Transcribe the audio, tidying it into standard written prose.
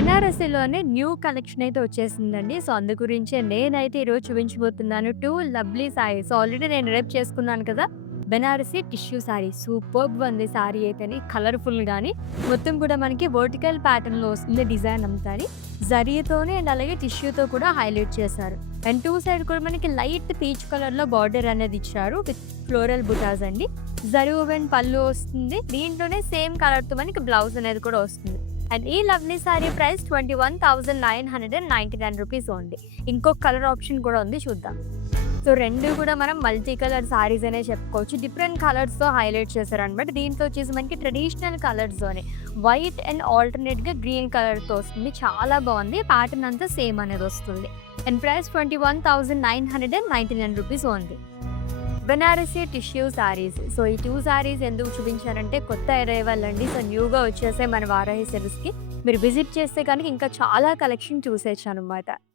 బెనారసీలోనే new collection అయితే వచ్చేసిందండి. So, అందు గురించే నేనైతే ఈరోజు చూపించబోతున్నాను. 2 లవ్లీ సారీస్. ఆల్రెడీ నేను రేపు చేసుకున్నాను కదా! Banarasi tissue sorry. సూపర్బ్‌గా ఉంది సారీ అయితేని. కలర్‌ఫుల్ గాని, మొత్తం కూడా మనకి వర్టికల్ ప్యాటర్న్‌లో వస్తుంది డిజైన్ అంతాని. జరీతోనే అండ్ అలాగే టిష్యూతో కూడా హైలైట్ చేశారు. అండ్ 2 సైడ్ కూడా మనకి లైట్ పీచ్ కలర్‌లో బార్డర్ అనేది ఇచ్చారు. విత్ ఫ్లోరల్ బుటాస్ అండి. జరీ ఓవెన్ పళ్ళు వస్తుంది. దీంట్లోనే సేమ్ కలర్‌తో మనకి బ్లౌజ్ అనేది కూడా వస్తుంది. అండ్ ఈ lovely sorry price 21,999 rupees only. ఇంకొక కలర్ ఆప్షన్ కూడా ఉంది, చూద్దాం. సో, 2 కూడా మనం మల్టీ కలర్ సారీస్ అనే చెప్పుకోవచ్చు. డిఫరెంట్ కలర్స్‌తో హైలైట్ చేశారనమాట. దీంట్లో వచ్చేసి మనకి ట్రెడిషనల్ కలర్స్‌తోనే వైట్ అండ్ ఆల్టర్‌నేట్‌గా గ్రీన్ కలర్‌తో వస్తుంది. చాలా బాగుంది. ప్యాటర్న్ అంతా సేమ్ అనేది వస్తుంది. And price 21,999 rupees only. Banarasi tissue saris. So, ఈ 2 సారీస్ ఎందుకు చూపించానంటే కొత్త అరైవల్ అండి. సో, న్యూగా వచ్చేసాయి మన వారాహి సిల్క్స్‌కి. మీరు విజిట్ చేస్తే కనుక ఇంకా చాలా కలెక్షన్ చూసేయొచ్చనమాట.